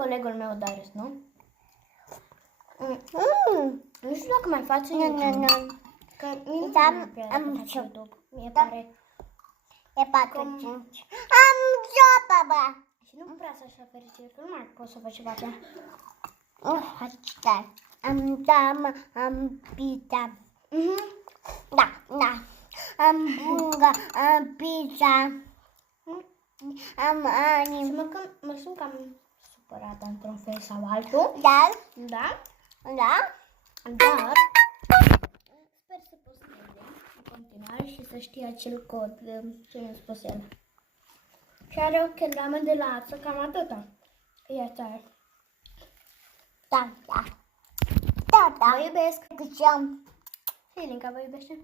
colegul meu Darius, nu? Nu știu dacă mai face YouTube. Că mie nu Am face YouTube. Mie pare... E 4-5. Am joba, bă. Și nu prea să așa fericit, că nu mai pot să fac ceva pe ea. Am pizza. Da. Am bunga, am pizza. Am Și mă simt cam supărată într-un fel sau altul. Dar, Da? da. Dar sper să posteze în continuare și să știe acel cod ce mi-a spus el. Și are o chelame de la ață, cam atâta. Ia tare. Da. Vă iubesc. Cât am. Și Elinca vă iubește.